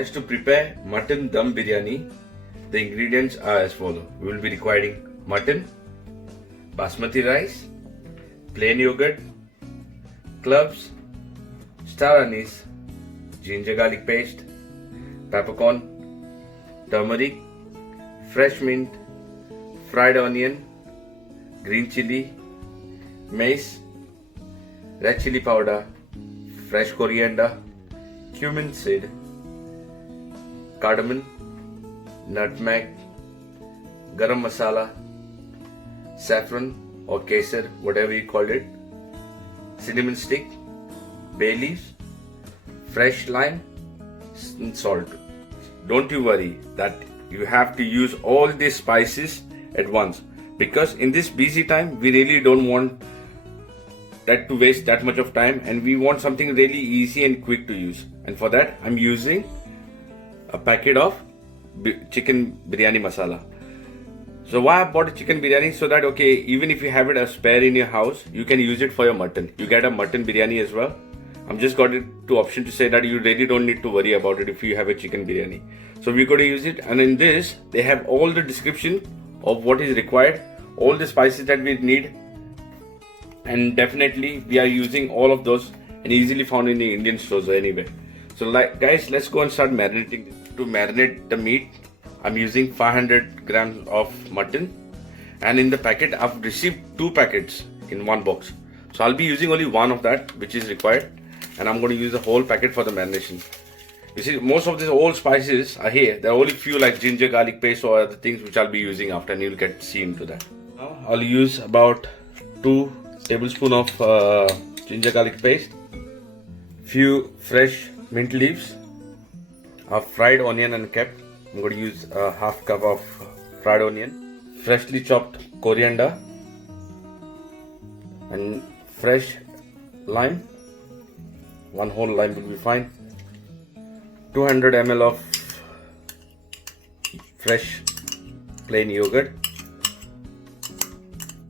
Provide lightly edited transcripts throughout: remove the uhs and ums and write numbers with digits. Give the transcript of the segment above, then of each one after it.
Guys, to prepare mutton dum biryani, the ingredients are as follows. We will be requiring mutton, basmati rice, plain yogurt, cloves, star anise, ginger garlic paste, peppercorn, turmeric, fresh mint, fried onion, green chili, mace, red chili powder, fresh coriander, cumin seed, cardamom, nutmeg, garam masala, saffron or kesar, whatever you called it, cinnamon stick, bay leaves, fresh lime, and salt. Don't you worry that you have to use all these spices at once, because in this busy time we really don't want that to waste that much of time, and we want something really easy and quick to use. And for that I'm using a packet of chicken biryani masala. So why I bought a chicken biryani? So that even if you have it a spare in your house, you can use it for your mutton. You get a mutton biryani as well. I'm just got it to option to say that you really don't need to worry about it if you have a chicken biryani. So we're going to use it, and in this they have all the description of what is required, all the spices that we need, and definitely we are using all of those and easily found in the Indian stores anyway. So guys, let's go and start marinating this. To marinate the meat, I'm using 500 grams of mutton, and in the packet I've received 2 packets in one box. So I'll be using only one of that which is required, and I'm going to use the whole packet for the marination. You see, most of these old spices are here. There are only few like ginger garlic paste or other things which I'll be using after, and you'll get see into that. Now I'll use about 2 tablespoons of ginger garlic paste, few fresh mint leaves, a fried onion and cap. I'm going to use a half cup of fried onion, freshly chopped coriander, and fresh lime. 1 whole lime will be fine. 200 ml of fresh plain yogurt,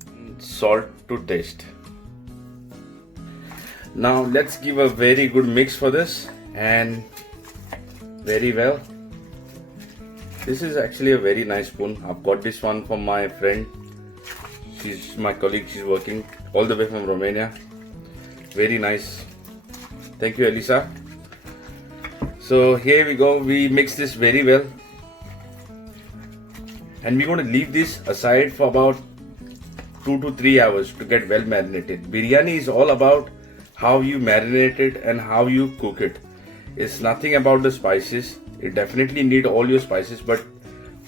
and salt to taste. Now let's give a very good mix for this, and very well. This is actually a very nice spoon. I've got this one from my friend. She's my colleague. She's working all the way from Romania. Very nice. Thank you, Elisa. So here we go. We mix this very well, and we're going to leave this aside for about 2 to 3 hours to get well marinated. Biryani is all about how you marinate it and how you cook it. It's nothing about the spices. You definitely need all your spices, but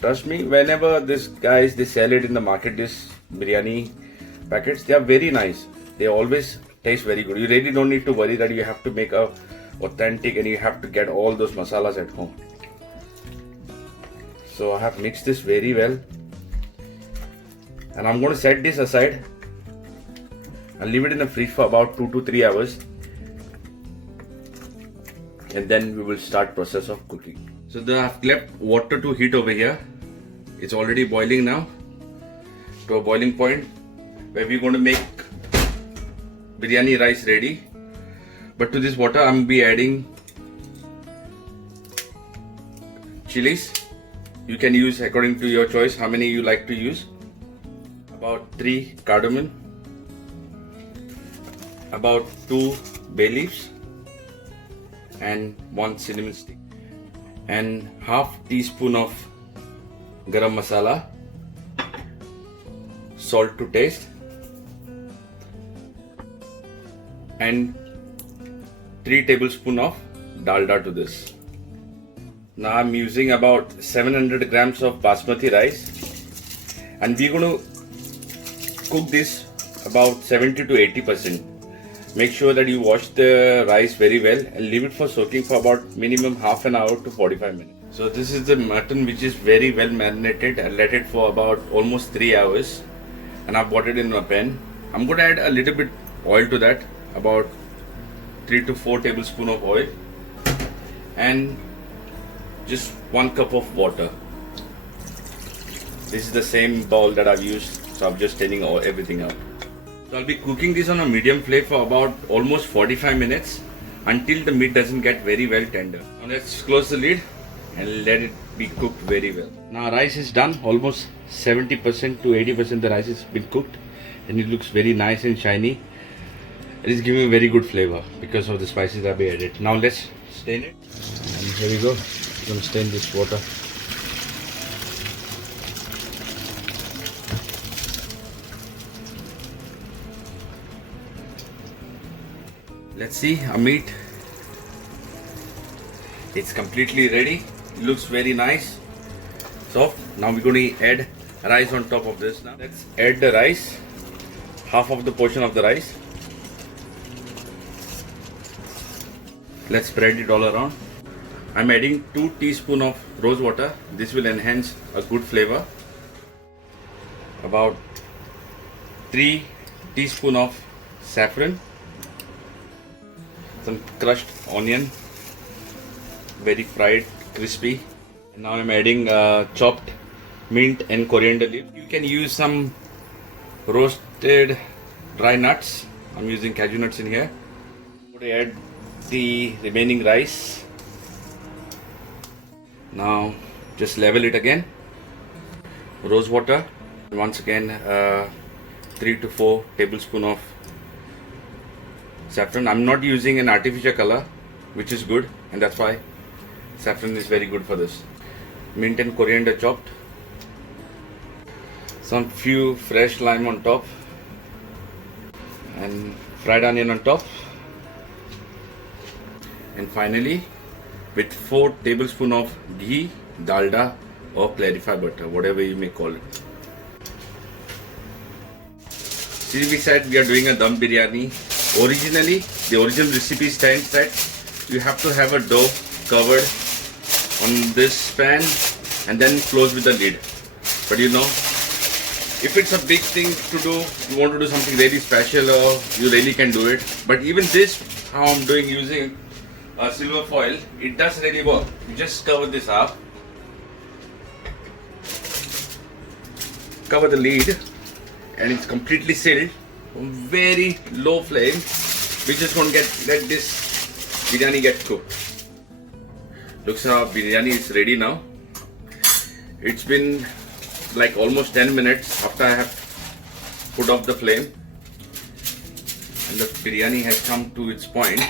trust me, whenever these guys they sell it in the market, this biryani packets, they are very nice. They always taste very good. You really don't need to worry that you have to make a authentic and you have to get all those masalas at home. So I have mixed this very well, and I'm going to set this aside and leave it in the fridge for about 2 to 3 hours, and then we will start process of cooking. So I've kept water to heat over here. It's already boiling now to a boiling point where we're going to make biryani rice ready. But to this water I'm be adding chilies. You can use according to your choice how many you like to use. About 3 cardamom, about 2 bay leaves, and 1 cinnamon stick, and half teaspoon of garam masala, salt to taste, and 3 tablespoons of dalda to this. Now I'm using about 700 grams of basmati rice, and we're going to cook this about 70 to 80%. Make sure that you wash the rice very well and leave it for soaking for about minimum half an hour to 45 minutes. So this is the mutton which is very well marinated. I let it for about almost 3 hours, and I've got it in a pan. I'm going to add a little bit oil to that, about 3 to 4 tablespoons of oil, and just 1 cup of water. This is the same bowl that I've used, so I'm just turning everything out. So I'll be cooking this on a medium flame for about almost 45 minutes. until the meat doesn't get very well tender. Now let's close the lid and let it be cooked very well. Now rice is done, almost 70% to 80% the rice has been cooked, and it looks very nice and shiny. It is giving a very good flavor because of the spices that we added. Now let's stain it. And here we go. We're going to stain this water. Let's see our meat. It's completely ready. It looks very nice. So now we're going to add rice on top of this. Now let's add the rice. Half of the portion of the rice. Let's spread it all around. I'm adding 2 teaspoons of rose water. This will enhance a good flavor. About 3 teaspoons of saffron. Some crushed onion, very fried, crispy. And now I'm adding chopped mint and coriander leaves. You can use some roasted dry nuts. I'm using cashew nuts in here. I'm going to add the remaining rice. Now just level it again. Rose water. Once again 3 to 4 tablespoons of saffron. I'm not using an artificial color, which is good, and that's why saffron is very good for this. Mint and coriander chopped. Some few fresh lime on top, and fried onion on top. And finally, with 4 tablespoons of ghee, dalda or clarified butter, whatever you may call it. See, we said we are doing a dum biryani. Originally, the original recipe stands that you have to have a dough covered on this pan and then close with the lid. But you know, if it's a big thing to do, you want to do something really special, or you really can do it. But even this, how I'm doing using a silver foil, it does really work. You just cover this up, cover the lid, and it's completely sealed. Very low flame. We just want to let this biryani get cooked. Looks like our biryani is ready now. It's been like almost 10 minutes after I have put off the flame, and the biryani has come to its point.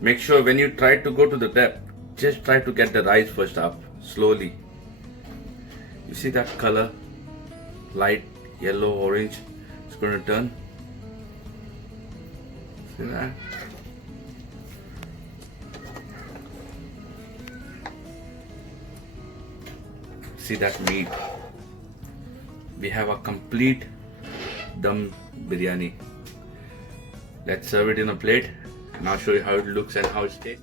Make sure when you try to go to the depth, just try to get the rice first up slowly. You see that color? Light yellow, orange. It's going to turn. See that? See that meat? We have a complete dum biryani. Let's serve it in a plate and I'll show you how it looks and how it tastes.